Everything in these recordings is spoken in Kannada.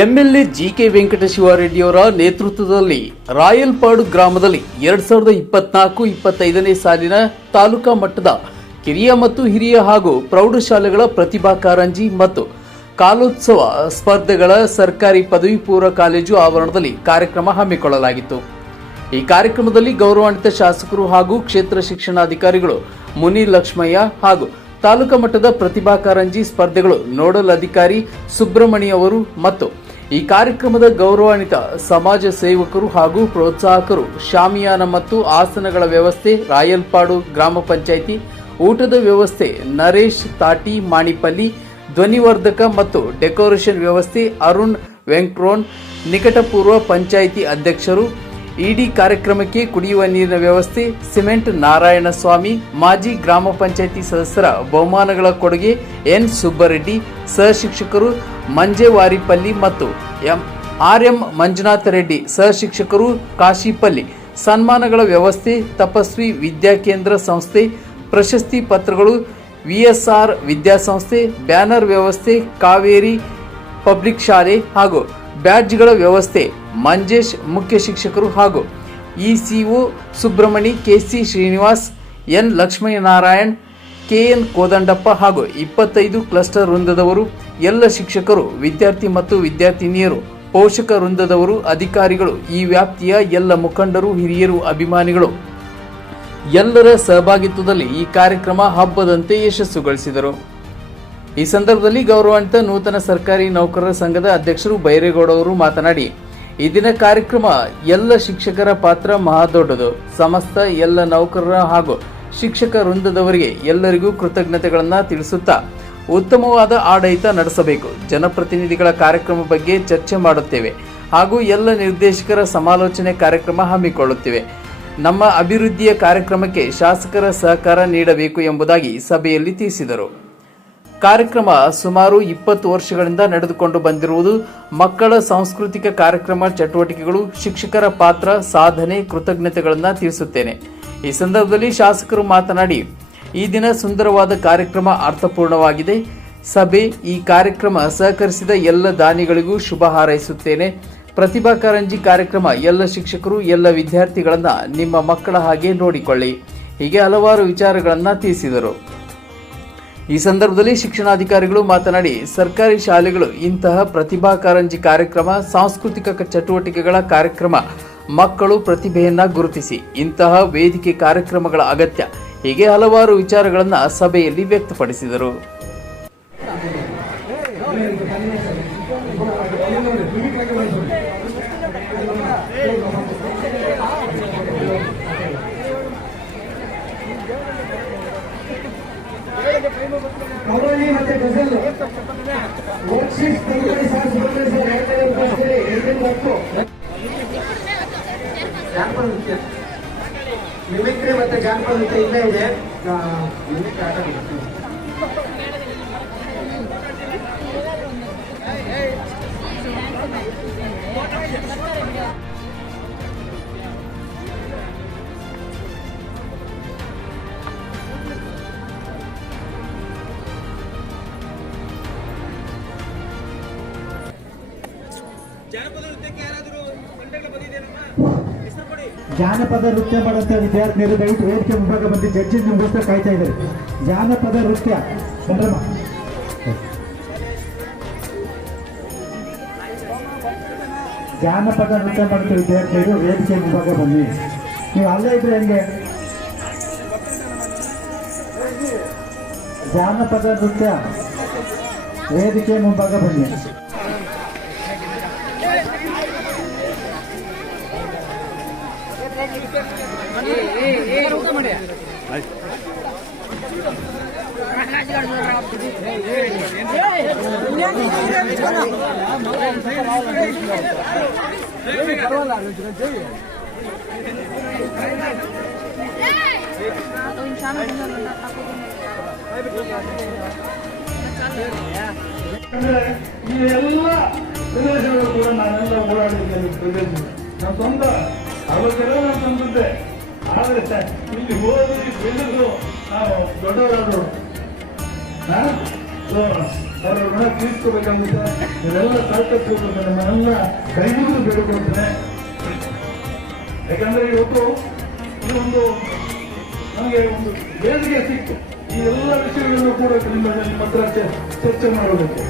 ಎಂಎಲ್ಎ ಜಿಕೆ ವೆಂಕಟಶಿವಾರೆಡ್ಡಿಯವರ ನೇತೃತ್ವದಲ್ಲಿ ರಾಯಲ್ಪಾಡು ಗ್ರಾಮದಲ್ಲಿ 2024-25ನೇ ಸಾಲಿನ ತಾಲೂಕಾ ಮಟ್ಟದ ಕಿರಿಯ ಮತ್ತು ಹಿರಿಯ ಹಾಗೂ ಪ್ರೌಢಶಾಲೆಗಳ ಪ್ರತಿಭಾ ಕಾರಂಜಿ ಮತ್ತು ಕಾಲೋತ್ಸವ ಸ್ಪರ್ಧೆಗಳ ಸರ್ಕಾರಿ ಪದವಿ ಪೂರ್ವ ಕಾಲೇಜು ಆವರಣದಲ್ಲಿ ಕಾರ್ಯಕ್ರಮ ಹಮ್ಮಿಕೊಳ್ಳಲಾಗಿತ್ತು. ಈ ಕಾರ್ಯಕ್ರಮದಲ್ಲಿ ಗೌರವಾನ್ವಿತ ಶಾಸಕರು ಹಾಗೂ ಕ್ಷೇತ್ರ ಶಿಕ್ಷಣಾಧಿಕಾರಿಗಳು ಮುನಿ ಲಕ್ಷ್ಮಯ್ಯ ಹಾಗೂ ತಾಲೂಕಾ ಮಟ್ಟದ ಪ್ರತಿಭಾ ಕಾರಂಜಿ ಸ್ಪರ್ಧೆಗಳು ನೋಡಲ್ ಅಧಿಕಾರಿ ಸುಬ್ರಹ್ಮಣಿ ಅವರು ಮತ್ತು ಈ ಕಾರ್ಯಕ್ರಮದ ಗೌರವಾನ್ವಿತ ಸಮಾಜ ಸೇವಕರು ಹಾಗೂ ಪ್ರೋತ್ಸಾಹಕರು ಶಾಮಿಯಾನ ಮತ್ತು ಆಸನಗಳ ವ್ಯವಸ್ಥೆ ರಾಯಲ್ಪಾಡು ಗ್ರಾಮ ಪಂಚಾಯಿತಿ, ಊಟದ ವ್ಯವಸ್ಥೆ ನರೇಶ್ ತಾಟಿ ಮಾಣಿಪಲ್ಲಿ, ಧ್ವನಿವರ್ಧಕ ಮತ್ತು ಡೆಕೋರೇಷನ್ ವ್ಯವಸ್ಥೆ ಅರುಣ್ ವೆಂಕ್ಟ್ರೋನ್, ನಿಕಟಪೂರ್ವ ಪಂಚಾಯಿತಿ ಅಧ್ಯಕ್ಷರು, ಇಡೀ ಕಾರ್ಯಕ್ರಮಕ್ಕೆ ಕುಡಿಯುವ ನೀರಿನ ವ್ಯವಸ್ಥೆ ಸಿಮೆಂಟ್ ನಾರಾಯಣಸ್ವಾಮಿ, ಮಾಜಿ ಗ್ರಾಮ ಪಂಚಾಯಿತಿ ಸದಸ್ಯರ ಬಹುಮಾನಗಳ ಕೊಡುಗೆ ಎನ್ ಸುಬ್ಬರೆಡ್ಡಿ, ಸಹ ಶಿಕ್ಷಕರು ಮಂಜೇವಾರಿಪಲ್ಲಿ ಮತ್ತು ಆರ್ಎಂ ಮಂಜುನಾಥ ರೆಡ್ಡಿ, ಸಹ ಶಿಕ್ಷಕರು ಕಾಶಿಪಲ್ಲಿ, ಸನ್ಮಾನಗಳ ವ್ಯವಸ್ಥೆ ತಪಸ್ವಿ ವಿದ್ಯಾಕೇಂದ್ರ ಸಂಸ್ಥೆ, ಪ್ರಶಸ್ತಿ ಪತ್ರಗಳು ವಿಎಸ್ಆರ್ ವಿದ್ಯಾಸಂಸ್ಥೆ, ಬ್ಯಾನರ್ ವ್ಯವಸ್ಥೆ ಕಾವೇರಿ ಪಬ್ಲಿಕ್ ಶಾಲೆ ಹಾಗೂ ಬ್ಯಾಡ್ಜ್ಗಳ ವ್ಯವಸ್ಥೆ ಮಂಜೇಶ್ ಮುಖ್ಯ ಶಿಕ್ಷಕರು ಹಾಗೂ ECO Subramani, KC Srinivas, N Lakshminarayan, KN Kodandappa ಹಾಗೂ 25 ಕ್ಲಸ್ಟರ್ ವೃಂದದವರು, ಎಲ್ಲ ಶಿಕ್ಷಕರು, ವಿದ್ಯಾರ್ಥಿ ಮತ್ತು ವಿದ್ಯಾರ್ಥಿನಿಯರು, ಪೋಷಕ ವೃಂದದವರು, ಅಧಿಕಾರಿಗಳು, ಈ ವ್ಯಾಪ್ತಿಯ ಎಲ್ಲ ಮುಖಂಡರು, ಹಿರಿಯರು, ಅಭಿಮಾನಿಗಳು ಎಲ್ಲರ ಸಹಭಾಗಿತ್ವದಲ್ಲಿ ಈ ಕಾರ್ಯಕ್ರಮ ಹಬ್ಬದಂತೆ ಯಶಸ್ಸುಗೊಳಿಸಿದರು. ಈ ಸಂದರ್ಭದಲ್ಲಿ ಗೌರವಾನ್ವಿತ ನೂತನ ಸರ್ಕಾರಿ ನೌಕರರ ಸಂಘದ ಅಧ್ಯಕ್ಷರು ಬೈರೇಗೌಡ ಅವರು ಮಾತನಾಡಿ, ಈ ದಿನ ಕಾರ್ಯಕ್ರಮ ಎಲ್ಲ ಶಿಕ್ಷಕರ ಪಾತ್ರ ಮಹಾದೊಡ್ಡದು. ಸಮಸ್ತ ಎಲ್ಲ ನೌಕರರ ಹಾಗೂ ಶಿಕ್ಷಕ ವೃಂದದವರಿಗೆ ಎಲ್ಲರಿಗೂ ಕೃತಜ್ಞತೆಗಳನ್ನು ತಿಳಿಸುತ್ತಾ ಉತ್ತಮವಾದ ಆಡಳಿತ ನಡೆಸಬೇಕು. ಜನಪ್ರತಿನಿಧಿಗಳ ಕಾರ್ಯಕ್ರಮ ಬಗ್ಗೆ ಚರ್ಚೆ ಮಾಡುತ್ತೇವೆ ಹಾಗೂ ಎಲ್ಲ ನಿರ್ದೇಶಕರ ಸಮಾಲೋಚನೆ ಕಾರ್ಯಕ್ರಮ ಹಮ್ಮಿಕೊಳ್ಳುತ್ತೇವೆ. ನಮ್ಮ ಅಭಿವೃದ್ಧಿಯ ಕಾರ್ಯಕ್ರಮಕ್ಕೆ ಶಾಸಕರ ಸಹಕಾರ ನೀಡಬೇಕು ಎಂಬುದಾಗಿ ಸಭೆಯಲ್ಲಿ ತಿಳಿಸಿದರು. ಕಾರ್ಯಕ್ರಮ ಸುಮಾರು 20 ವರ್ಷಗಳಿಂದ ನಡೆದುಕೊಂಡು ಬಂದಿರುವುದು. ಮಕ್ಕಳ ಸಾಂಸ್ಕೃತಿಕ ಕಾರ್ಯಕ್ರಮ ಚಟುವಟಿಕೆಗಳು, ಶಿಕ್ಷಕರ ಪಾತ್ರ, ಸಾಧನೆ, ಕೃತಜ್ಞತೆಗಳನ್ನು ತಿಳಿಸುತ್ತೇನೆ. ಈ ಸಂದರ್ಭದಲ್ಲಿ ಶಾಸಕರು ಮಾತನಾಡಿ, ಈ ದಿನ ಸುಂದರವಾದ ಕಾರ್ಯಕ್ರಮ ಅರ್ಥಪೂರ್ಣವಾಗಿದೆ. ಸಭೆ ಈ ಕಾರ್ಯಕ್ರಮ ಸಹಕರಿಸಿದ ಎಲ್ಲ ದಾನಿಗಳಿಗೂ ಶುಭ ಹಾರೈಸುತ್ತೇನೆ. ಪ್ರತಿಭಾ ಕಾರಂಜಿ ಕಾರ್ಯಕ್ರಮ ಎಲ್ಲ ಶಿಕ್ಷಕರು, ಎಲ್ಲ ವಿದ್ಯಾರ್ಥಿಗಳನ್ನ ನಿಮ್ಮ ಮಕ್ಕಳ ಹಾಗೆ ನೋಡಿಕೊಳ್ಳಿ. ಹೀಗೆ ಹಲವಾರು ವಿಚಾರಗಳನ್ನು ತಿಳಿಸಿದರು. ಈ ಸಂದರ್ಭದಲ್ಲಿ ಶಿಕ್ಷಣಾಧಿಕಾರಿಗಳು ಮಾತನಾಡಿ, ಸರ್ಕಾರಿ ಶಾಲೆಗಳು ಇಂತಹ ಪ್ರತಿಭಾ ಕಾರಂಜಿ ಕಾರ್ಯಕ್ರಮ, ಸಾಂಸ್ಕೃತಿಕ ಚಟುವಟಿಕೆಗಳ ಕಾರ್ಯಕ್ರಮ, ಮಕ್ಕಳು ಪ್ರತಿಭೆಯನ್ನ ಗುರುತಿಸಿ ಇಂತಹ ವೇದಿಕೆ ಕಾರ್ಯಕ್ರಮಗಳ ಅಗತ್ಯ. ಹೀಗೆ ಹಲವಾರು ವಿಚಾರಗಳನ್ನು ಸಭೆಯಲ್ಲಿ ವ್ಯಕ್ತಪಡಿಸಿದರು. ಅವರಲ್ಲಿ ಮತ್ತೆ ಗಜಲ್ ವರ್ಕ್ಶೀಟ್ ಜಾನಪದ ನೃತ್ಯ, ಮಿಮಿಕ್ರಿ ಮತ್ತೆ ಜಾನಪದ ನೃತ್ಯ ಇಲ್ಲೇ ಇದೆ. ಜಾನಪದ ನೃತ್ಯ ಮಾಡುವಂತ ವಿದ್ಯಾರ್ಥಿನಿಯರು ದಯವಿಟ್ಟು ವೇದಿಕೆ ಮುಂಭಾಗ ಬಂದು ಜಡ್ಜಿ ನಿಮಗೋಸ್ಕರ ಕಾಯ್ತಾ ಇದ್ದಾರೆ. ಜಾನಪದ ನೃತ್ಯ ಸಂಭ್ರಮ. ಜಾನಪದ ನೃತ್ಯ ಮಾಡುವಂತ ವಿದ್ಯಾರ್ಥಿನಿಯರು ವೇದಿಕೆ ಮುಂಭಾಗ ಬನ್ನಿ. ನೀವು ಅಲ್ಲೇ ಇದ್ರೆ ಹೆಂಗೆ? ಜಾನಪದ ನೃತ್ಯ ವೇದಿಕೆ ಮುಂಭಾಗ ಬನ್ನಿ. ಈ ಎಲ್ಲ ಪ್ರದೇಶಗಳು ಕೂಡ ನಾನೆಲ್ಲ ಓಡಾಡಿದ್ದೇನೆ. ಪ್ರದೇಶ ನಮ್ಮ ಸ್ವಂತ 60 ನಮ್ಮ ಸ್ವಂತದ್ದೇ. ಆದರೆ ಇಲ್ಲಿ ಹೋಗಿ ಬೆಳೆದು ನಾವು ದೊಡ್ಡವರಾದ್ರು ಅವರ ಋಣ ತೀರ್ಸ್ಕೋಬೇಕಂದ್ರೆ ಇದೆಲ್ಲ ಸಹಕರಿಸಬೇಕು ಅಂತ ನಮ್ಮನ್ನೆಲ್ಲ ಕೈ ಮುಗಿದು ಬೇಡಿಕೊಳ್ತೇನೆ. ಯಾಕಂದ್ರೆ ಇವತ್ತು ಈ ಒಂದು ನಮಗೆ ಒಂದು ವೇದಿಕೆ ಸಿಕ್ತು, ಈ ಎಲ್ಲ ವಿಷಯಗಳನ್ನು ಕೂಡ ನಿಮ್ಮ ಹತ್ರ ಚರ್ಚೆ ಮಾಡೋದಕ್ಕೆ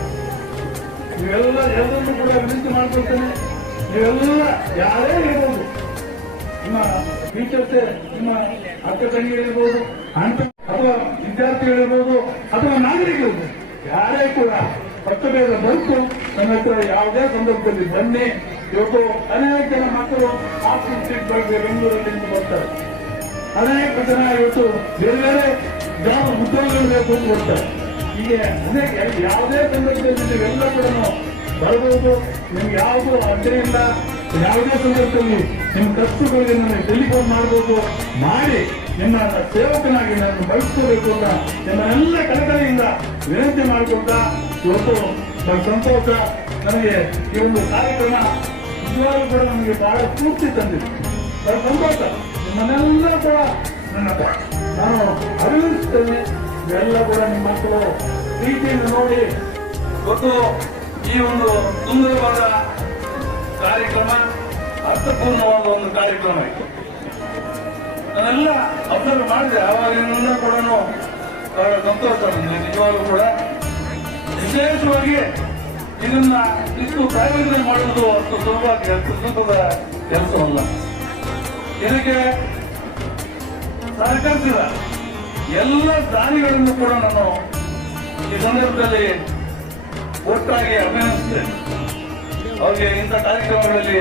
ನೀವೆಲ್ಲ ಎಲ್ಲರನ್ನೂ ಕೂಡ ವಿನಂತಿ ಮಾಡ್ಕೊಳ್ತೇನೆ. ನೀವೆಲ್ಲ ಯಾರೇ ಇರ್ಬೋದು, ನಿಮ್ಮ ಟೀಚರ್ಸೇ, ನಿಮ್ಮ ಅಕ್ಕ ತಂಗಿಗಳಿರ್ಬೋದು, ಅಥವಾ ವಿದ್ಯಾರ್ಥಿಗಳಿರ್ಬೋದು, ಅಥವಾ ನಾಗರಿಕರಿರ್ಬೋದು, ಯಾರೇ ಕೂಡ ಪಕ್ಷಭೇದ ಬಂತು ನಮ್ಮ ಹತ್ರ ಯಾವುದೇ ಸಂದರ್ಭದಲ್ಲಿ ಬನ್ನಿ. ಇವತ್ತು ಅನೇಕ ಜನ ಮಕ್ಕಳು ಆಫೀಸ್ ಬಗ್ಗೆ ಬೆಂಗಳೂರಲ್ಲಿ ಬರ್ತಾರೆ, ಅನೇಕ ಜನ ಇವತ್ತು ಬೇರೆ ಬೇರೆ ಯಾವ ಉದ್ಯೋಗಗಳಿಗೆ ಕೂತು ಬರ್ತಾರೆ. ಹೀಗೆ ಅನೇಕ ಯಾವುದೇ ಸಂದರ್ಭದಲ್ಲಿ ನೀವೆಲ್ಲ ಕೂಡ ಬರಬಹುದು. ನಿಮ್ಗೆ ಯಾವುದು ಅಡ್ಡಿ ಇಲ್ಲ. ಯಾವುದೇ ಸಂದರ್ಭದಲ್ಲಿ ನಿಮ್ಮ ಕಷ್ಟಗಳಿಗೆ ನನಗೆ ಟೆಲಿಫೋನ್ ಮಾಡಬಹುದು, ಮಾಡಿ ನಿಮ್ಮ ಸೇವಕನಾಗಿ ನಾನು ಬಳಸ್ಕೋಬೇಕು ಅಂತ ನಿಮ್ಮನ್ನೆಲ್ಲ ಕಳಕಳಿಯಿಂದ ವಿನಂತಿ ಮಾಡಿಕೊಂಡ ಇವತ್ತು ಸಂತೋಷ. ನನಗೆ ಈ ಒಂದು ಕಾರ್ಯಕ್ರಮ ನಿಜವಾಗ್ಲೂ ಕೂಡ ನಮಗೆ ಬಹಳ ಸ್ಫೂರ್ತಿ ತಂದಿದೆ, ಬಹಳ ಸಂತೋಷ. ನಿಮ್ಮನ್ನೆಲ್ಲ ಕೂಡ ನಾನು ಅಭಿನಂದಿಸ್ತೇನೆ. ಇವೆಲ್ಲ ಕೂಡ ನಿಮ್ಮ ಮಕ್ಕಳು ಪ್ರೀತಿಯಿಂದ ನೋಡಿ ಇವತ್ತು ಈ ಒಂದು ಸುಂದರವಾದ ಕಾರ್ಯಕ್ರಮ, ಅರ್ಥಪೂರ್ಣವಾದ ಒಂದು ಕಾರ್ಯಕ್ರಮ ಇತ್ತು. ನಾನೆಲ್ಲ ಅಬ್ಸರ್ವ್ ಮಾಡಿದೆ, ಆವಾಗಿನಿಂದ ಕೂಡ ಬಹಳ ಸಂತೋಷ ನನಗೆ ನಿಜವಾಗ್ಲೂ ಕೂಡ. ವಿಶೇಷವಾಗಿ ಇದನ್ನ ಇಷ್ಟು ಪ್ರಾಯೋಜನೆ ಮಾಡುವುದು ಅಷ್ಟು ಸುಲಭವಾಗಿ ಸುಲಭದ ಕೆಲಸವಲ್ಲ. ಇದಕ್ಕೆ ಸಹಕರಿಸಿದ ಎಲ್ಲ ದಾನಿಗಳನ್ನು ಕೂಡ ನಾನು ಈ ಸಂದರ್ಭದಲ್ಲಿ ಒಟ್ಟಾಗಿ ಅಭಿನಂದಿಸ್ತೇನೆ. ಅವರಿಗೆ ಇಂಥ ಕಾರ್ಯಕ್ರಮಗಳಲ್ಲಿ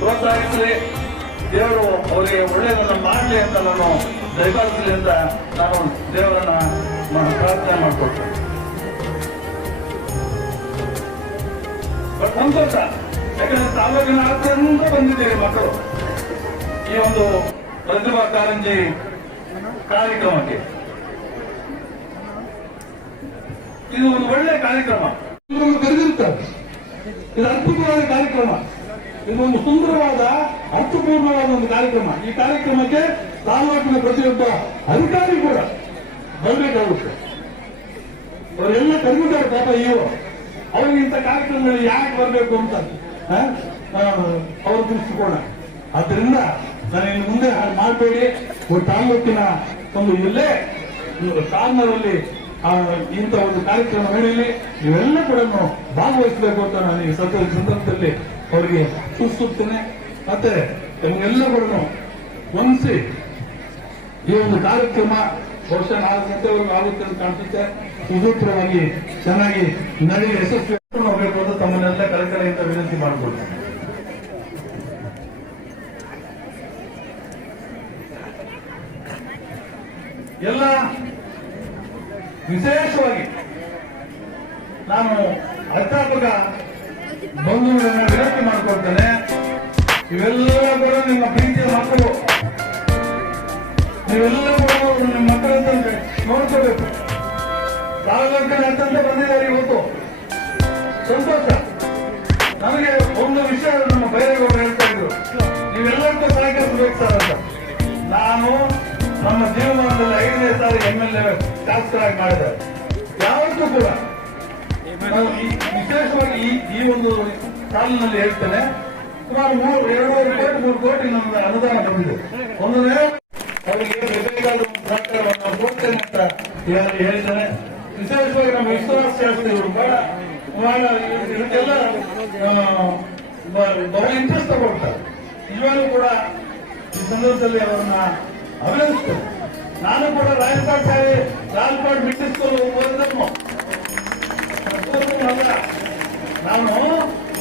ಪ್ರೋತ್ಸಾಹಿಸಲಿ, ದೇವರು ಅವರಿಗೆ ಒಳ್ಳೆಯದನ್ನು ಮಾಡಲಿ ಅಂತ ನಾನು ದಯಪಾಲಿಸಲಿ ಅಂತ ನಾನು ದೇವರನ್ನ ಪ್ರಾರ್ಥನೆ ಮಾಡಿಕೊಡ್ತೇನೆ. ಸಂತೋಷ, ಯಾಕಂದ್ರೆ ತಾಲೂಕಿನ ಆಚೆಯಿಂದ ಬಂದಿದ್ದೀರಿ ಮಕ್ಕಳು ಈ ಒಂದು ಪ್ರತಿಭಾ ಕಾರಂಜಿ ಕಾರ್ಯಕ್ರಮಕ್ಕೆ. ಇದು ಒಂದು ಒಳ್ಳೆಯ ಕಾರ್ಯಕ್ರಮ, ಕರೆದಿರ್ತಾರೆ. ಇದು ಅದ್ಭುತವಾದ ಕಾರ್ಯಕ್ರಮ, ಇದು ಒಂದು ಸುಂದರವಾದ ಅರ್ಥಪೂರ್ಣವಾದ ಒಂದು ಕಾರ್ಯಕ್ರಮ. ಈ ಕಾರ್ಯಕ್ರಮಕ್ಕೆ ತಾಲೂಕಿನ ಪ್ರತಿಯೊಬ್ಬ ಅಧಿಕಾರಿ ಕೂಡ ಬರಬೇಕಾಗುತ್ತೆ. ಅವರೆಲ್ಲ ಕರೆದಿದ್ದಾರೆ ಪಾಪ. ಅವ್ರಿಗೆ ಇಂಥ ಕಾರ್ಯಕ್ರಮದಲ್ಲಿ ಯಾಕೆ ಬರಬೇಕು ಅಂತ ಅವರು ತಿಳಿಸಿಕೊಡ. ಆದ್ದರಿಂದ ನಾನು ಇನ್ನು ಮುಂದೆ ಹಾಗೆ ಮಾಡಬೇಡಿ. ತಾಲೂಕಿನ ಒಂದು ಇಲ್ಲೇ ಕಾರ್ನರಲ್ಲಿ ಇಂಥ ಒಂದು ಕಾರ್ಯಕ್ರಮ ನಡೆಯಲಿ, ಇವೆಲ್ಲ ಕೂಡ ಭಾಗವಹಿಸಬೇಕು ಅಂತ ನಾನು ಈ ಸಂದರ್ಭದಲ್ಲಿ ಅವರಿಗೆ ಸೂಚಿಸುತ್ತೇನೆ. ಮತ್ತೆ ನಿಮಗೆಲ್ಲ ಕೂಡ ಹೊಂದಿಸಿ ಈ ಒಂದು ಕಾರ್ಯಕ್ರಮ ಬಹುಶಃ 4 ಗಂಟೆವರೆಗೂ ಆಗುತ್ತೆ ಅಂತ ಕಾಣಿಸುತ್ತೆ. ಸುಸೂತ್ರವಾಗಿ ಚೆನ್ನಾಗಿ ನಡೆಯ ಯಶಸ್ವಿ ಮಾಡಬೇಕು ಅಂತ ತಮ್ಮನ್ನೆಲ್ಲ ಕಳಕಳಿಯಿಂದ ವಿನಂತಿ ಮಾಡಿಕೊಳ್ತೇನೆ. ಎಲ್ಲ ವಿಶೇಷವಾಗಿ ನಾನು ಅಧ್ಯಾಪಕ ಬಂಧುಗಳನ್ನ ವಿನಂತಿ ಮಾಡಿಕೊಳ್ತೇನೆ. ಇವೆಲ್ಲ ಕೂಡ ನಿಮ್ಮ ಪ್ರೀತಿಯ ಮಕ್ಕಳು, ನೀವೆಲ್ಲ ಕೂಡ ನಿಮ್ಮ ಮಕ್ಕಳಂತ ನೋಡ್ಕೋಬೇಕು. ತಾಲೂಕಿನ ಅಂತಂತ ಬಂದಿದ್ದಾರೆ ಇವತ್ತು, ಸಂತೋಷ. ನನಗೆ ಒಂದು ವಿಷಯ ನಮ್ಮ ಬೈರೇಗೌಡರು ಹೇಳ್ತಾ ಇದ್ರು, ನೀವೆಲ್ಲರಿಗೂ ಸಹಕರಿಸಬೇಕು ಸರ್ ಅಂತ. ನಾನು ನಮ್ಮ ಜೀವಮಾನದಲ್ಲಿ 5ನೇ ಸಾರಿ MLA ಶಾಸಕರಾಗಿ ಮಾಡಿದ್ದಾರೆ. ಯಾವತ್ತೂ ಕೂಡ ನಾವು ವಿಶೇಷವಾಗಿ ಈ ಒಂದು ಸಾಲಿನಲ್ಲಿ ಹೇಳ್ತೇನೆ, ಸುಮಾರು 2.5 ಕೋಟಿ ನಮಗೆ ಅನುದಾನ ಬಂದಿದೆ. ಒಂದನೇ ಅವರಿಗೆ ಬೇಕಾದ ಸಹಕಾರವನ್ನು ಕೊಡ್ತೇನೆ ಅಂತ ಹೇಳಿದ್ದೇನೆ. ವಿಶೇಷವಾಗಿ ನಮ್ಮ ವಿಶ್ವನಾಥ ಶಾಸ್ತ್ರಿ ಇವರು ಬಹಳ ಇದಕ್ಕೆಲ್ಲ ಬಹಳ ಇಂಟ್ರೆಸ್ಟ್ ತಗೊಳ್ತಾರೆ. ನಿಜವಾಗ್ಲೂ ಕೂಡ ಈ ಸಂದರ್ಭದಲ್ಲಿ ಅವರನ್ನ ಅಭಿನಂದಿಸ್ತೇನೆ. ನಾನು ಕೂಡ ರಾಯಲ್ಪಾಡ್ ಮಿಡ್ಲ್ ಸ್ಕೂಲ್ ಓದಿದನು. ನಾನು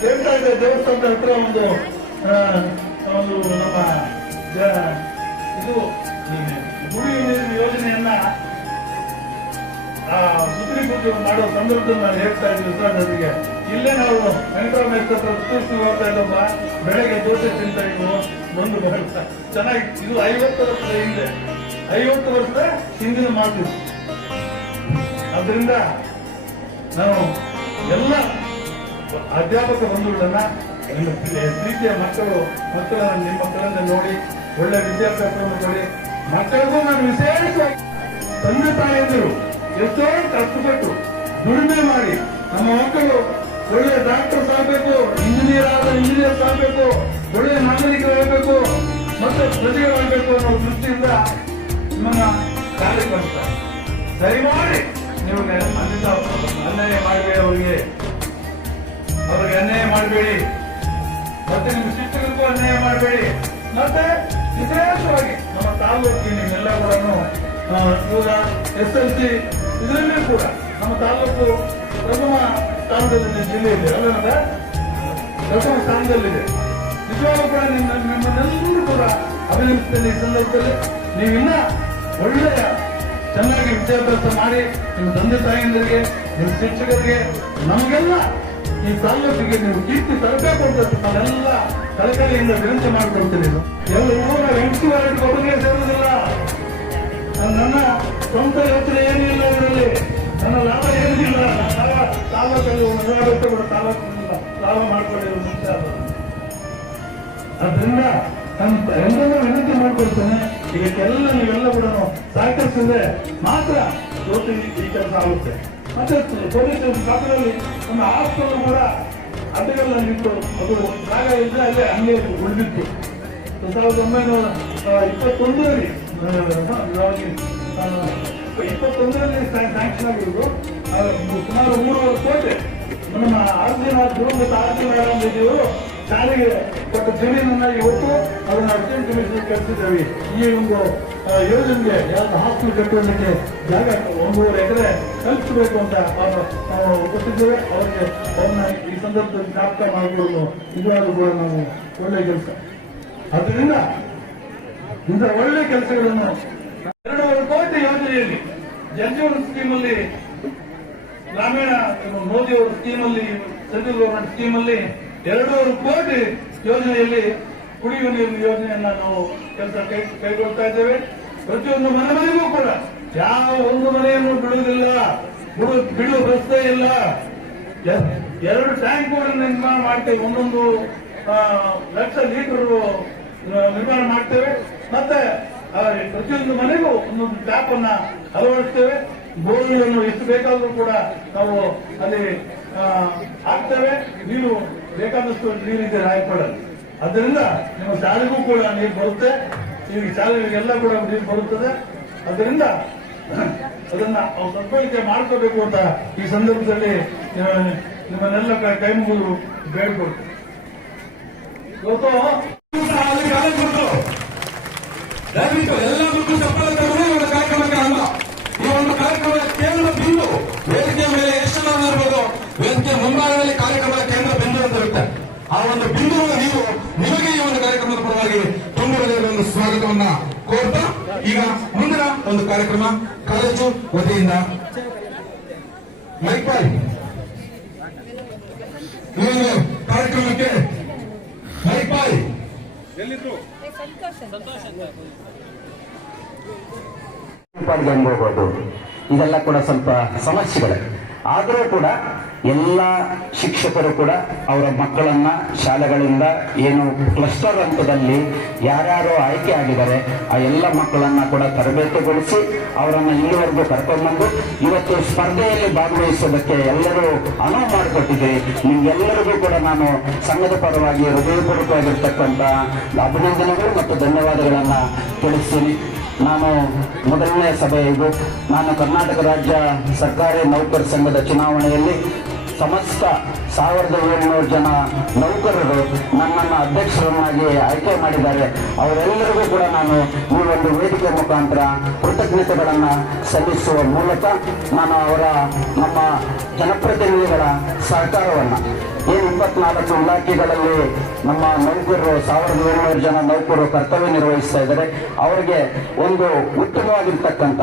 ಹೇಳ್ತಾ ಇದ್ದೆ, ದೇವಸ್ಥಾನದ ಹತ್ರ ಒಂದು ನಮ್ಮ ಇದು ಗುಡಿ ಯೋಜನೆಯನ್ನ ಸುಪ್ರೀಂ ಮಾಡೋ ಸಂದರ್ಭದಲ್ಲಿ ನಾನು ಹೇಳ್ತಾ ಇದ್ದೀನಿ ಉತ್ತರಾಖಂಡಿಗೆ. ಇಲ್ಲೇ ನಾವು ವೆಂಕಟರಾಮೇಶ್ವರ ಹತ್ರ ಹೋಗ್ತಾ ಇದ್ದಮ್ಮ, ಬೆಳಗ್ಗೆ ದೋಸೆ ತಿಂತಾ ಇದ್ವು. ಒಂದು ಚೆನ್ನಾಗಿ ಇದು 50 ವರ್ಷದ ಹಿಂದೆ, 50 ವರ್ಷದ ಹಿಂದಿನ ಮಾತು. ಆದ್ರಿಂದ ನಾವು ಎಲ್ಲ ಅಧ್ಯಾಪಕ ಬಂಧುಗಳನ್ನ, ನಿಮ್ಮ ಪ್ರೀತಿಯ ಮಕ್ಕಳನ್ನ ನಿಮ್ಮ ಮಕ್ಕಳನ್ನ ನೋಡಿ ಒಳ್ಳೆ ವಿದ್ಯಾಭ್ಯಾಸವನ್ನು ಕೊಡಿ. ಮಕ್ಕಳಿಗೂ ನಾನು ವಿಶೇಷವಾಗಿ ತಂದೆ ತಾಯಿಯಂದಿರು ಎಷ್ಟೋ ಕಷ್ಟಪಟ್ಟು ದುಡಿಮೆ ಮಾಡಿ ನಮ್ಮ ಮಕ್ಕಳು ಒಳ್ಳೆ ಡಾಕ್ಟರ್ಸ್ ಆಗಬೇಕು, ಇಂಜಿನಿಯರ್ಸ್ ಆಗಬೇಕು, ಒಳ್ಳೆ ನಾಗರಿಕರಾಗಬೇಕು ಮತ್ತೆ ಪ್ರಜೆಗಳಾಗಬೇಕು ಅನ್ನೋ ದೃಷ್ಟಿಯಿಂದ ನಿಮ್ಮನ್ನ ಕಾರ್ಯಕ್ರಮಿಸ್ತಾರೆ. ದಯಮಾಡಿ ನಿಮಗೆ ಅನ್ಯಾಯ ಮಾಡಬೇಡಿ, ಅವ್ರಿಗೆ ಅನ್ಯಾಯ ಮಾಡಬೇಡಿ, ಮತ್ತೆ ನಿಮ್ಮ ಶಿಕ್ಷಕರಿಗೂ ಅನ್ಯಾಯ ಮಾಡಬೇಡಿ. ಮತ್ತೆ ವಿಶೇಷವಾಗಿ ನಮ್ಮ ತಾಲೂಕಿನ ನಿಮ್ಮೆಲ್ಲ ಕೂಡ ಇವಾಗ SLC ಇದರಲ್ಲೂ ಕೂಡ ನಮ್ಮ ತಾಲೂಕು ಪ್ರಥಮ ಸ್ಥಾನದಲ್ಲಿದೆ, ಜಿಲ್ಲೆಯಲ್ಲಿ ಅಲ್ಲ ಪ್ರಥಮ ಸ್ಥಾನದಲ್ಲಿದೆ. ನಿಜವಾಗ್ಲೂ ಕೂಡ ನಿಮ್ಮನ್ನೆಲ್ಲರೂ ಕೂಡ ಅಭಿನಂದಿಸ್ತೇನೆ. ಈ ಸಂದರ್ಭದಲ್ಲಿ ನೀವಿನ್ನ ಒಳ್ಳೆಯ ಚೆನ್ನಾಗಿ ವಿದ್ಯಾಭ್ಯಾಸ ಮಾಡಿ ನಿಮ್ಮ ತಂದೆ ತಾಯಿಯಂದರಿಗೆ, ನಿಮ್ಮ ಶಿಕ್ಷಕರಿಗೆ, ನಮಗೆಲ್ಲ ಈ ತಾಲೂಕಿಗೆ ನೀವು ಕೀರ್ತಿ ತರಬೇಕು ಅಂತ ನಾವೆಲ್ಲ ಕಳಕಳಿಯಿಂದ ವಿನಂತಿ ಮಾಡಿಕೊಡ್ತೀನಿ. ಎಲ್ಲರೂ ನಾವು ಎಂಟು ಒಬ್ಬರಿಗೆ ಸೇರುವುದಿಲ್ಲ. ನನ್ನ ಸ್ವಂತ ಯೋಚನೆ ಏನೂ ಇಲ್ಲ ಇದರಲ್ಲಿ, ನನ್ನ ಲಾಭ ಏನಿಲ್ಲ. ತಾಲೂಕಲ್ಲಿ ಮದುವೆ ಕೂಡ ತಾಲೂಕಿನಿಂದ ಲಾಭ ಮಾಡಿಕೊಂಡಿರೋ ಮುಂಚೆ ಅದರಿಂದ ನಾನು ಎಲ್ಲರೂ ವಿನಂತಿ ಮಾಡ್ಕೊಳ್ತೇನೆ. ಇದಕ್ಕೆಲ್ಲ ನೀವೆಲ್ಲ ಕೂಡ ಸಹಕರಿಸಿದ್ರೆ ಮಾತ್ರ ಇವತ್ತು ಈ ಕೆಲಸ ಆಗುತ್ತೆ. ಮತ್ತೆ ಪೊಲೀಸ್ ಪಕ್ಕದಲ್ಲಿ ಒಂದು ಹಾಸ್ಟೆಲ್ ಕೂಡ ಅಡ್ಡಗಲ್ಲಿತ್ತು, ಅದು ಜಾಗ ಇದ್ರೆ ಅಲ್ಲೇ ಹಂಗೆ ಉಳಿದಿತ್ತು. 1921ರಲ್ಲಿ ಸ್ಯಾಂಕ್ಷನ್ ಆಗಿರೋದು ಸುಮಾರು 3.5 ಕೋಟಿ ನಮ್ಮ ಆರ್ಜಿನಾಥ್ ಶಾಲೆಗೆ ಕೊಟ್ಟ ಜಮೀನನ್ನ ಇವತ್ತು ಅದನ್ನ ಅರ್ಜೆಂಟ್ ಕಮಿಷನ್ ಕಳಿಸಿದ್ದೇವೆ. ಈ ಒಂದು ಯೋಜನೆಗೆ ಯಾವ್ದು ಹಾಸ್ಟೆಲ್ ಕಟ್ಟುವುದಕ್ಕೆ ಜಾಗ 1.5 ಎಕರೆ ಕಲ್ಪಿಸಬೇಕು ಅಂತ ನಾವು ಕೊಟ್ಟಿದ್ದೇವೆ. ಅವ್ರನ್ನ ಈ ಸಂದರ್ಭದಲ್ಲಿ ಜ್ಞಾಪಕ ಮಾಡಿಕೊಳ್ಳಲು ನಿಜವಾಗ್ಲೂ ಕೂಡ ನಾವು ಒಳ್ಳೆ ಕೆಲಸ. ಆದ್ದರಿಂದ ಇಂಥ ಒಳ್ಳೆ ಕೆಲಸಗಳನ್ನು 2.5 ಕೋಟಿ ಯೋಜನೆಯಲ್ಲಿ ಜನ್ಜೀವನ ಸ್ಕೀಮಲ್ಲಿ, ಗ್ರಾಮೀಣ ಮೋದಿ ಅವರ ಸ್ಕೀಮಲ್ಲಿ, ಸೆಂಟ್ರಲ್ ಗವರ್ಮೆಂಟ್ ಸ್ಕೀಮಲ್ಲಿ 2.5 ಕೋಟಿ ಯೋಜನೆಯಲ್ಲಿ ಕುಡಿಯುವ ನೀರಿನ ಯೋಜನೆಯನ್ನ ನಾವು ಕೆಲಸ ಕೈಗೊಳ್ತಾ ಇದ್ದೇವೆ. ಪ್ರತಿಯೊಂದು ಮನೆಗೂ ಕೂಡ ಯಾವ ಒಂದು ಮನೆಯನ್ನು ಬಿಡುವುದಿಲ್ಲ, ಬಿಡುವ ರಸ್ತೆ ಇಲ್ಲ. 2 ಟ್ಯಾಂಕ್ಗಳನ್ನು ನಿರ್ಮಾಣ ಮಾಡ್ತೇವೆ, 1 ಲಕ್ಷ ಲೀಟರ್ ನಿರ್ಮಾಣ ಮಾಡ್ತೇವೆ. ಮತ್ತೆ ಪ್ರತಿಯೊಂದು ಮನೆಗೂ 1 ಟ್ಯಾಪ್ ಅನ್ನ ಅಳವಡಿಸ್ತೇವೆ. ಬೋರ್ಗಳನ್ನು ಎಷ್ಟು ಬೇಕಾದರೂ ಕೂಡ ನಾವು ಅಲ್ಲಿ ಹಾಕ್ತೇವೆ. ನೀರು ಬೇಕಾದಷ್ಟು ನೀರಿದೆ ರಾಯಪಡಲ್ಲಿ. ಅದರಿಂದ ನಿಮ್ಮ ಶಾಲೆಗೂ ಕೂಡ ನೀರು ಬರುತ್ತೆ, ಈ ಶಾಲೆಗಳಿಗೆಲ್ಲ ಕೂಡ ನೀರು ಬರುತ್ತದೆ. ಅದರಿಂದ ಅದನ್ನ ಸದ್ಬಳಕೆ ಮಾಡ್ಕೋಬೇಕು ಅಂತ ಈ ಸಂದರ್ಭದಲ್ಲಿ ನಿಮ್ಮನ್ನೆಲ್ಲ ಕೈ ಮುಗಿದು ಬೇಡ್ಕೊಳ್ತೀವಿ. ದಯವಿಟ್ಟು ಎಲ್ಲರಿಗೂ ಚಪ್ಪಲ ತರುವುದು ಒಂದು ಕಾರ್ಯಕ್ರಮಕ್ಕೆ ಅಲ್ಲ. ಈ ಒಂದು ಕಾರ್ಯಕ್ರಮದ ಕೇಂದ್ರ ಬಿಂದು ವೇದಿಕೆಯ ಮೇಲೆ ಎಷ್ಟು ಜನ ಇರಬಹುದು, ವೇದಿಕೆಯ ಮುಂಭಾಗದಲ್ಲಿ ಕಾರ್ಯಕ್ರಮದ ಕೇಂದ್ರ ಬಿಂದು ಅಂತ ಇರುತ್ತೆ. ಆ ಒಂದು ಬಿಂದುವನ್ನು ನೀವು ನಿಮಗೆ ಈ ಒಂದು ಕಾರ್ಯಕ್ರಮದ ಪರವಾಗಿ ತುಂಬಿರಲಿರುವ ಒಂದು ಸ್ವಾಗತವನ್ನ ಕೋರ್ತಾ, ಈಗ ಮುಂದಿನ ಒಂದು ಕಾರ್ಯಕ್ರಮ ಕಾಲೇಜು ವತಿಯಿಂದ ಮೈಕ್ಪಾಯ್ ಈ ಒಂದು ಕಾರ್ಯಕ್ರಮಕ್ಕೆ ಮೈಕ್ಪಾಯ್ ಅನ್ಬೋದು. ಇದೆಲ್ಲ ಕೂಡ ಸ್ವಲ್ಪ ಸಮಸ್ಯೆಗಳು. ಆದರೂ ಕೂಡ ಎಲ್ಲ ಶಿಕ್ಷಕರು ಕೂಡ ಅವರ ಮಕ್ಕಳನ್ನ ಶಾಲೆಗಳಿಂದ ಏನು ಕ್ಲಸ್ಟರ್ ಹಂತದಲ್ಲಿ ಯಾರ್ಯಾರು ಆಯ್ಕೆ ಆಗಿದ್ದಾರೆ ಆ ಎಲ್ಲ ಮಕ್ಕಳನ್ನ ಕೂಡ ತರಬೇತಿಗೊಳಿಸಿ ಅವರನ್ನು ಇಲ್ಲಿವರೆಗೂ ಕರ್ಕೊಂಡ್ಬಂದು ಇವತ್ತು ಸ್ಪರ್ಧೆಯಲ್ಲಿ ಭಾಗವಹಿಸೋದಕ್ಕೆ ಎಲ್ಲರೂ ಅನುವು ಮಾಡಿಕೊಟ್ಟಿದೆ. ನಿಮ್ಗೆಲ್ಲರಿಗೂ ಕೂಡ ನಾನು ಸಂಘದ ಪರವಾಗಿ ಹೃದಯಪೂರ್ವಕವಾಗಿರ್ತಕ್ಕಂಥ ಅಭಿನಂದನೆಗಳು ಮತ್ತು ಧನ್ಯವಾದಗಳನ್ನ ತಿಳಿಸ್ತೀನಿ. ನಾನು ಮೊದಲನೇ ಸಭೆ ಇದು. ನಾನು ಕರ್ನಾಟಕ ರಾಜ್ಯ ಸರ್ಕಾರಿ ನೌಕರ ಸಂಘದ ಚುನಾವಣೆಯಲ್ಲಿ ಸಮಸ್ತ 1700 ಜನ ನೌಕರರು ನನ್ನನ್ನು ಅಧ್ಯಕ್ಷರನ್ನಾಗಿ ಆಯ್ಕೆ ಮಾಡಿದ್ದಾರೆ. ಅವರೆಲ್ಲರಿಗೂ ಕೂಡ ನಾನು ಈ ಒಂದು ವೇದಿಕೆ ಮುಖಾಂತರ ಕೃತಜ್ಞತೆಗಳನ್ನು ಸಲ್ಲಿಸುವ ಮೂಲಕ ನಾನು ನಮ್ಮ ಜನಪ್ರತಿನಿಧಿಗಳ ಸಹಕಾರವನ್ನು ಏನು 24 ಇಲಾಖೆಗಳಲ್ಲಿ ನಮ್ಮ ನೌಕರರು 1700 ಜನ ನೌಕರರು ಕರ್ತವ್ಯ ನಿರ್ವಹಿಸ್ತಾ ಇದ್ದಾರೆ. ಅವರಿಗೆ ಒಂದು ಉತ್ತಮವಾಗಿರ್ತಕ್ಕಂಥ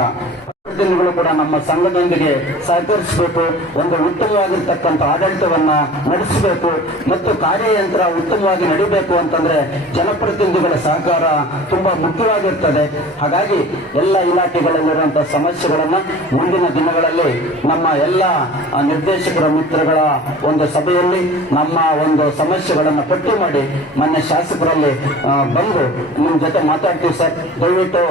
ಪ್ರತಿನಿಧಿಗಳು ಕೂಡ ನಮ್ಮ ಸಂಘದೊಂದಿಗೆ ಸಹಕರಿಸಬೇಕು, ಒಂದು ಉತ್ತಮವಾಗಿರ್ತಕ್ಕಂಥ ಆಡಳಿತವನ್ನ ನಡೆಸಬೇಕು ಮತ್ತು ಕಾರ್ಯಯಂತ್ರ ಉತ್ತಮವಾಗಿ ನಡೀಬೇಕು ಅಂತಂದ್ರೆ ಜನಪ್ರತಿನಿಧಿಗಳ ಸಹಕಾರ ತುಂಬಾ ಮುಖ್ಯವಾಗಿರ್ತದೆ. ಹಾಗಾಗಿ ಎಲ್ಲ ಇಲಾಖೆಗಳಲ್ಲಿರುವಂತಹ ಸಮಸ್ಯೆಗಳನ್ನ ಮುಂದಿನ ದಿನಗಳಲ್ಲಿ ನಮ್ಮ ಎಲ್ಲ ನಿರ್ದೇಶಕರ ಮಿತ್ರಗಳ ಒಂದು ಸಭೆಯಲ್ಲಿ ನಮ್ಮ ಒಂದು ಸಮಸ್ಯೆಗಳನ್ನು ಪಟ್ಟಿ ಮಾಡಿ ಮೊನ್ನೆ ಶಾಸಕರಲ್ಲಿ ಬಂದು ನಿಮ್ಮ ಜೊತೆ ಮಾತಾಡ್ತೀವಿ ಸರ್, ದಯವಿಟ್ಟು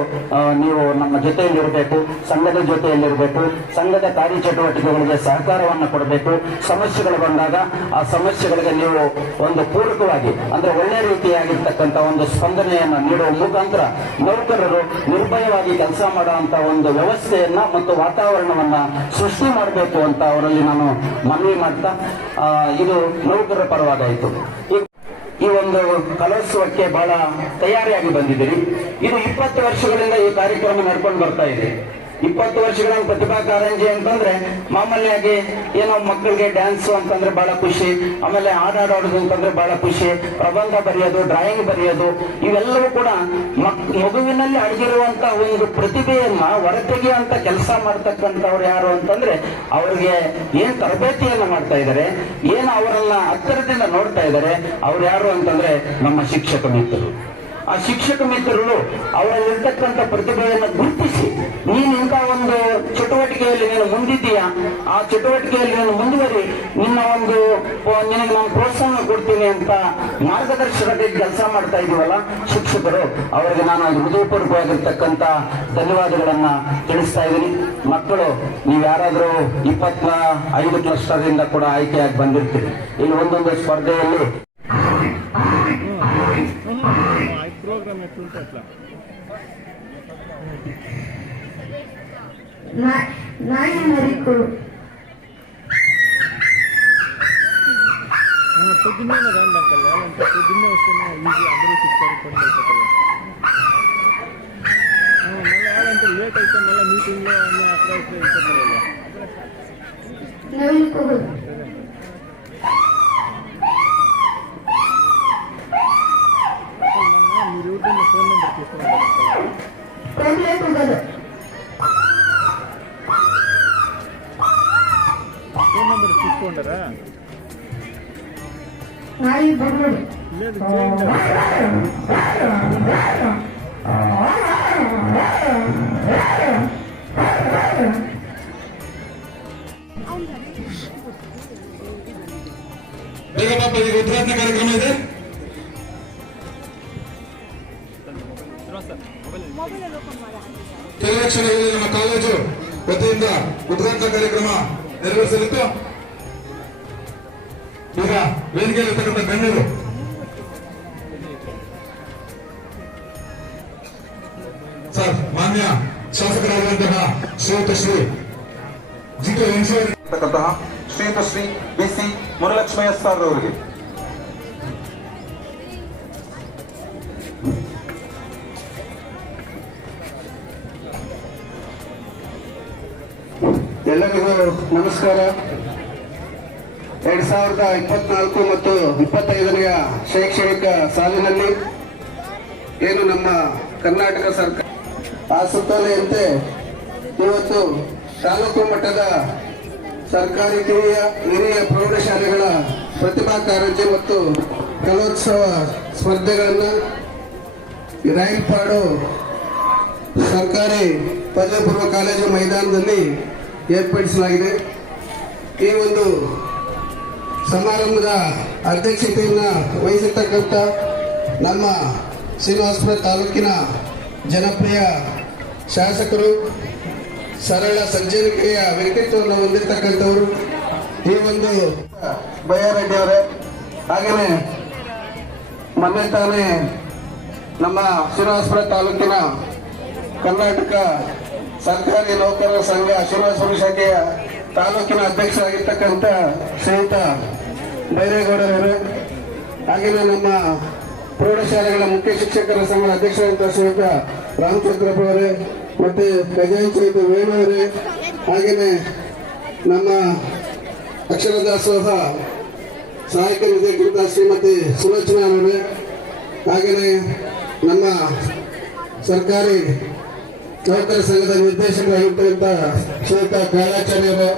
ನೀವು ನಮ್ಮ ಜೊತೆಯಲ್ಲಿ ಇರಬೇಕು, ಸಂಘದ ಸಂಘದ ಜೊತೆಯಲ್ಲಿರಬೇಕು, ಸಂಘದ ಕಾರ್ಯಚಟುವಟಿಕೆಗಳಿಗೆ ಸಹಕಾರವನ್ನು ಕೊಡಬೇಕು. ಸಮಸ್ಯೆಗಳು ಬಂದಾಗ ಆ ಸಮಸ್ಯೆಗಳಿಗೆ ನೀವು ಒಂದು ಪೂರಕವಾಗಿ ಅಂದ್ರೆ ಒಳ್ಳೆ ರೀತಿಯಾಗಿರ್ತಕ್ಕಂಥ ಒಂದು ಸ್ಪಂದನೆಯನ್ನು ನೀಡುವ ಮುಖಾಂತರ ನೌಕರರು ನಿರ್ಭಯವಾಗಿ ಕೆಲಸ ಮಾಡುವಂತ ಒಂದು ವ್ಯವಸ್ಥೆಯನ್ನ ಮತ್ತು ವಾತಾವರಣವನ್ನ ಸೃಷ್ಟಿ ಮಾಡಬೇಕು ಅಂತ ಅವರಲ್ಲಿ ನಾನು ಮನವಿ ಮಾಡ್ತಾ ಇದು ನೌಕರರ ಪರವಾಗಾಯಿತು. ಈ ಒಂದು ಕಲೋತ್ಸವಕ್ಕೆ ಬಹಳ ತಯಾರಿಯಾಗಿ ಬಂದಿದ್ದೀರಿ. ಇದು 20 ವರ್ಷಗಳಿಂದ ಈ ಕಾರ್ಯಕ್ರಮ ನಡ್ಕೊಂಡು ಬರ್ತಾ ಇದೆ. 20 ವರ್ಷಗಳ ಪ್ರತಿಭಾ ಕಾರಂಜಿ ಅಂತಂದ್ರೆ ಮಾಮೂಲಿಯಾಗಿ ಏನೋ ಮಕ್ಕಳಿಗೆ ಡ್ಯಾನ್ಸ್ ಅಂತಂದ್ರೆ ಬಹಳ ಖುಷಿ, ಆಮೇಲೆ ಹಾಡಾಡೋದು ಅಂತಂದ್ರೆ ಬಹಳ ಖುಷಿ, ಪ್ರಬಂಧ ಬರೆಯೋದು, ಡ್ರಾಯಿಂಗ್ ಬರೆಯೋದು, ಇವೆಲ್ಲವೂ ಕೂಡ ಮಗುವಿನಲ್ಲಿ ಅಡಗಿರುವಂತ ಒಂದು ಪ್ರತಿಭೆಯನ್ನ ಹೊರತೆಗೆಯುವಂತ ಕೆಲಸ ಮಾಡ್ತಕ್ಕಂಥವ್ರು ಯಾರು ಅಂತಂದ್ರೆ ಅವ್ರಿಗೆ ಏನ್ ತರಬೇತಿಯನ್ನ ಮಾಡ್ತಾ ಇದ್ದಾರೆ, ಏನು ಅವರನ್ನ ಹತ್ತಿರದಿಂದ ನೋಡ್ತಾ ಇದ್ದಾರೆ, ಅವ್ರು ಯಾರು ಅಂತಂದ್ರೆ ನಮ್ಮ ಶಿಕ್ಷಕ ಮಿತ್ರರು. ಆ ಶಿಕ್ಷಕ ಮಿತ್ರರು ಅವರಲ್ಲಿರ್ತಕ್ಕಂಥ ಪ್ರತಿಭೆಯನ್ನು ಗುರುತಿಸಿ ನೀನು ಇಂಥ ಒಂದು ಚಟುವಟಿಕೆಯಲ್ಲಿ ನೀನು ಮುಂದಿದ್ದೀಯಾ, ಆ ಚಟುವಟಿಕೆಯಲ್ಲಿ ನೀನು ಮುಂದುವರಿ, ನಿನಗೆ ನಾನು ಪ್ರೋತ್ಸಾಹ ಕೊಡ್ತೀನಿ ಅಂತ ಮಾರ್ಗದರ್ಶನಕ್ಕೆ ಕೆಲಸ ಮಾಡ್ತಾ ಇದೀವಲ್ಲ ಶಿಕ್ಷಕರು, ಅವರಿಗೆ ನಾನು ಹೃದಯಪೂರ್ವಕವಾಗಿರ್ತಕ್ಕಂಥ ಧನ್ಯವಾದಗಳನ್ನ ತಿಳಿಸ್ತಾ ಇದ್ದೀನಿ. ಮಕ್ಕಳು ನೀವು ಯಾರಾದರೂ 25 ಕ್ಲಸ್ಟರ್ದಿಂದ ಕೂಡ ಆಯ್ಕೆಯಾಗಿ ಬಂದಿರ್ತೀರಿ. ಇಲ್ಲಿ ಒಂದೊಂದು ಸ್ಪರ್ಧೆಯಲ್ಲಿ ప్రోగ్రామ్ ఎట్లుంటే అట్లా పొద్దున్నే రండి అంకల్, అంటే పొద్దున్నే వస్తేనే ఈజీ అందరూ చెప్తారు, పని అయిపోతుంది. మళ్ళీ అంటే లేట్ అయితే మళ్ళీ మీటింగ్లో అన్నీ అక్కడ ఇక్కడ అయిపోతారు. మీరు యూట్యూబ్లో ఫోన్ నెంబర్ తీసుకున్నారు, ఫోన్ నెంబర్ తీసుకుంటారా? లేదు చేయండి. ಬೇಗ ಪಾಪ, ಈಗ ಉದ್ಘಾಟನಾ ಕಾರ್ಯಕ್ರಮ ಇದೆ. ಕೆಲವು ಕ್ಷಣಗಳಲ್ಲಿ ನಮ್ಮ ಕಾಲೇಜು ವತಿಯಿಂದ ಉದ್ಘಾಟನಾ ಕಾರ್ಯಕ್ರಮ ನೆರವೇರಿಸಲಿತ್ತು. ಈಗ ವೇದಿಕೆಯಲ್ಲಿರ್ತಕ್ಕಂಥ ಗಣ್ಯರು ಸರ್, ಮಾನ್ಯ ಶಾಸಕರಾಗಿರುವಂತಹ ಶ್ರೀಯುತ ಶ್ರೀ ಜಿಕೆ ಶ್ರೀಯುತ ಶ್ರೀ BC ಮುರಲಕ್ಷ್ಮಯ್ಯ ಸರ್ ಅವರಿಗೆ ಎಲ್ಲರಿಗೂ ನಮಸ್ಕಾರ. 2024 ಮತ್ತು 25ನೇ ಶೈಕ್ಷಣಿಕ ಸಾಲಿನಲ್ಲಿ ಏನು ನಮ್ಮ ಕರ್ನಾಟಕ ಸರ್ಕಾರ ಆ ಸುತ್ತೋಲೆಯಂತೆ ಇವತ್ತು ತಾಲೂಕು ಮಟ್ಟದ ಸರ್ಕಾರಿ ಹಿರಿಯ ಪ್ರೌಢಶಾಲೆಗಳ ಪ್ರತಿಭಾ ಕಾರಂಜಿ ಮತ್ತು ಕಲೋತ್ಸವ ಸ್ಪರ್ಧೆಗಳನ್ನು ರಾಯಲಪಾಡು ಸರ್ಕಾರಿ ಪದವಿ ಪೂರ್ವ ಕಾಲೇಜು ಮೈದಾನದಲ್ಲಿ ಏರ್ಪಡಿಸಲಾಗಿದೆ. ಈ ಒಂದು ಸಮಾರಂಭದ ಅಧ್ಯಕ್ಷತೆಯನ್ನು ವಹಿಸಿರ್ತಕ್ಕಂಥ ನಮ್ಮ ಶ್ರೀನಿವಾಸಪುರ ತಾಲೂಕಿನ ಜನಪ್ರಿಯ ಶಾಸಕರು, ಸರಳ ಸಜ್ಜನಿಕೆಯ ವ್ಯಕ್ತಿತ್ವವನ್ನು ಹೊಂದಿರತಕ್ಕಂಥವರು ಈ ಒಂದು ಬಯ್ಯಾರೆಡ್ಡಿ ಅವರೇ, ಹಾಗೆಯೇ ಮೊನ್ನೆ ತಾನೇ ನಮ್ಮ ಶ್ರೀನಿವಾಸಪುರ ತಾಲೂಕಿನ ಕರ್ನಾಟಕ ಸರ್ಕಾರಿ ನೌಕರರ ಸಂಘ ಶ್ರೀನಿವಾಸಪುರ ಶಾಖೆಯ ತಾಲೂಕಿನ ಅಧ್ಯಕ್ಷರಾಗಿರ್ತಕ್ಕಂಥ ಶ್ರೀಯುತ ಬೈರೇಗೌಡರವರು, ಹಾಗೆಯೇ ನಮ್ಮ ಪ್ರೌಢಶಾಲೆಗಳ ಮುಖ್ಯ ಶಿಕ್ಷಕರ ಸಂಘದ ಅಧ್ಯಕ್ಷರಾದಂತಹ ಶ್ರೀಯುತ ರಾಮಚಂದ್ರಪ್ಪರವರೇ, ಮತ್ತೆ ಖಜಾಂಚಿ ವೇಣುವರೇ, ಹಾಗೆಯೇ ನಮ್ಮ ಅಕ್ಷರ ದಾಸೋಹ ಸಹಾಯಕ ನಿರ್ದೇಶಕ ಶ್ರೀಮತಿ ಸುಲೋಚನಾ ಅವರೇ, ಹಾಗೆಯೇ ನಮ್ಮ ಸರ್ಕಾರಿ ನೌಕರ ಸಂಘದ ನಿರ್ದೇಶಕರಾಗಿರ್ತಕ್ಕಂಥ ಶ್ರೀಯುತ ಕಾಳಾಚಾರ್ಯರು,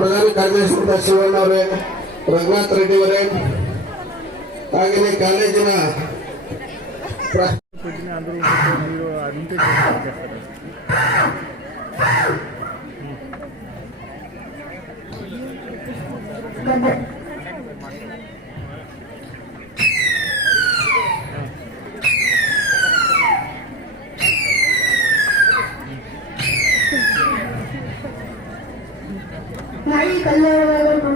ಪ್ರಧಾನ ಕಾರ್ಯದರ್ಶಿ ಶಿವಣ್ಣ ಅವರೇ, ರಘುನಾಥ್ ರೆಡ್ಡಿ ಅವರೇ, ಹಾಗೆಯೇ ಕಾಲೇಜಿನ అందరూ మీరు అదింటే చేస్తారు. ಕಲ್ಯಾಣವಾಗಬೇಕು.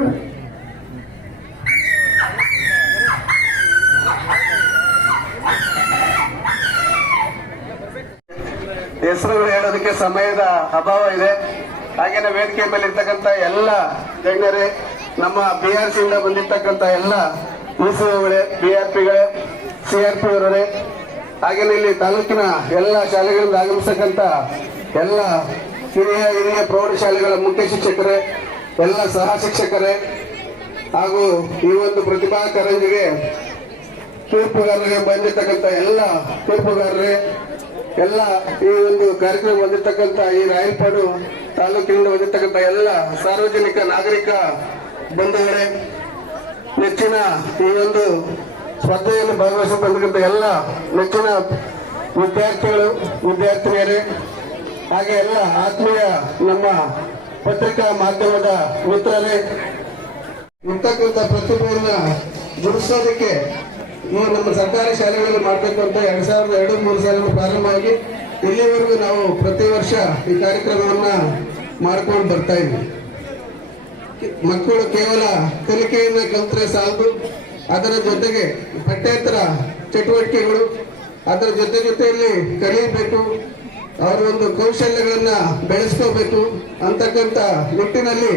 ಹೆಸರುಗಳು ಹೇಳೋದಕ್ಕೆ ಸಮಯದ ಅಭಾವ ಇದೆ. ಹಾಗೇನೆ ವೇದಿಕೆ ಮೇಲೆ ಇರ್ತಕ್ಕಂಥ ಎಲ್ಲ ಗಣ್ಯರೇ, ನಮ್ಮ BRC ಇಂದ ಬಂದಿರ್ತಕ್ಕಂಥ ಎಲ್ಲ UCOಗಳೇ, BRPಗಳೇ, CRP ಅವರೇ, ಹಾಗೇನೆ ಇಲ್ಲಿ ತಾಲೂಕಿನ ಎಲ್ಲ ಶಾಲೆಗಳಿಂದ ಆಗಮಿಸತಕ್ಕಂಥ ಎಲ್ಲ ಹಿರಿಯ ಪ್ರೌಢಶಾಲೆಗಳ ಮುಖ್ಯ ಶಿಕ್ಷಕರೇ, ಎಲ್ಲ ಸಹ ಶಿಕ್ಷಕರೇ, ಹಾಗೂ ಈ ಒಂದು ಪ್ರತಿಭಾ ಕಾರಂಜಿಗೆ ತೀರ್ಪುಗಾರರಿಗೆ ಬಂದಿರತಕ್ಕಂಥ ಎಲ್ಲ ತೀರ್ಪುಗಾರರೇ, ಎಲ್ಲ ಈ ಒಂದು ಕಾರ್ಯಕ್ರಮ ಬಂದಿರತಕ್ಕಂಥ ಈ ರಾಯಲಪಾಡು ತಾಲೂಕಿನಿಂದ ಬಂದಿರತಕ್ಕಂಥ ಎಲ್ಲ ಸಾರ್ವಜನಿಕ ನಾಗರಿಕ ಬಂಧುಗಳೇ, ನೆಚ್ಚಿನ ಈ ಒಂದು ಸ್ಪರ್ಧೆಯಲ್ಲಿ ಭಾಗವಹಿಸಿ ಬಂದಿರತಕ್ಕಂಥ ಎಲ್ಲ ನೆಚ್ಚಿನ ವಿದ್ಯಾರ್ಥಿಗಳು, ವಿದ್ಯಾರ್ಥಿನಿಯರೇ, ಹಾಗೆ ಎಲ್ಲ ಆತ್ಮೀಯ ನಮ್ಮ ಪತ್ರಿಕಾ ಮಾಧ್ಯಮದ ಮಿತ್ರರೇ, ಇರ್ತಕ್ಕಂಥ ಪ್ರತಿಭೆಯನ್ನ ಗುರುತಿಸೋದಕ್ಕೆ ಈ ನಮ್ಮ ಸರ್ಕಾರಿ ಶಾಲೆಗಳಲ್ಲಿ ಮಾಡಬೇಕು ಅಂತ 2002-3 ಸಾಲಿನ ಪ್ರಾರಂಭ ಆಗಿ ಇಲ್ಲಿವರೆಗೂ ನಾವು ಪ್ರತಿ ವರ್ಷ ಈ ಕಾರ್ಯಕ್ರಮವನ್ನ ಮಾಡ್ಕೊಂಡು ಬರ್ತಾ ಇದ್ವಿ. ಮಕ್ಕಳು ಕೇವಲ ಕಲಿಕೆಯಿಂದ ಕಲಿತರೆ ಸಾಲದು, ಅದರ ಜೊತೆಗೆ ಪಠ್ಯೇತರ ಚಟುವಟಿಕೆಗಳು, ಅದರ ಜೊತೆಯಲ್ಲಿ ಕಲಿಯಬೇಕು, ಅವರ ಒಂದು ಕೌಶಲ್ಯಗಳನ್ನ ಬೆಳೆಸ್ಕೋಬೇಕು ಅಂತಕ್ಕಂಥ ನಿಟ್ಟಿನಲ್ಲಿ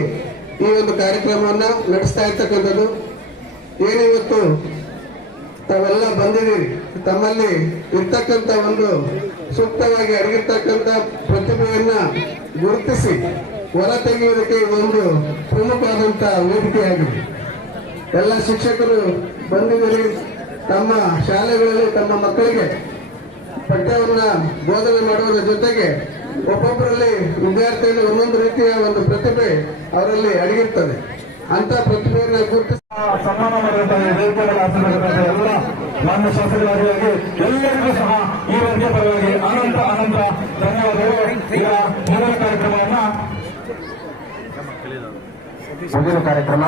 ಈ ಒಂದು ಕಾರ್ಯಕ್ರಮವನ್ನ ನಡೆಸ್ತಾ ಇರ್ತಕ್ಕಂಥದ್ದು. ಏನಿವತ್ತು ತಾವೆಲ್ಲ ಬಂದಿದ್ದೀರಿ, ತಮ್ಮಲ್ಲಿ ಇರ್ತಕ್ಕಂಥ ಒಂದು ಸೂಕ್ತವಾಗಿ ಅಡಗಿರ್ತಕ್ಕಂಥ ಪ್ರತಿಭೆಯನ್ನ ಗುರುತಿಸಿ ಹೊರ ತೆಗೆಯುವುದಕ್ಕೆ ಇದೊಂದು ಪ್ರಮುಖವಾದಂತ ವೇದಿಕೆಯಾಗಿದೆ. ಎಲ್ಲ ಶಿಕ್ಷಕರು ಬಂದಿದ್ದೀರಿ, ತಮ್ಮ ಶಾಲೆಗಳಲ್ಲಿ ತಮ್ಮ ಮಕ್ಕಳಿಗೆ ಪಠ್ಯವನ್ನ ಬೋಧನೆ ಮಾಡುವುದರ ಜೊತೆಗೆ ಒಬ್ಬೊಬ್ಬರಲ್ಲಿ ವಿದ್ಯಾರ್ಥಿಯಲ್ಲಿ ಒಂದೊಂದು ರೀತಿಯ ಒಂದು ಪ್ರತಿಭೆ ಅವರಲ್ಲಿ ಅಡಗಿರ್ತದೆ. ಅಂತ ಪ್ರತಿಭೆಯನ್ನು ಗುರುತಿಸಿ ಸನ್ಮಾನ ಮಾಡಿದಂತಹ ವೇದಿಕೆಗಳ ಆಸನಗಳಿಂದ ಎಲ್ಲ ಮಾನ್ಯ ಶಾಸಕರಾಗಿ ಎಲ್ಲರಿಗೂ ಸಹ ಈ ವೇದಿಕೆ ಪರವಾಗಿ ಅನಂತ ಧನ್ಯವಾದಗಳು. ಈಗ ಮೊದಲ ಕಾರ್ಯಕ್ರಮವನ್ನ ಮುಗಿದ ಕಾರ್ಯಕ್ರಮ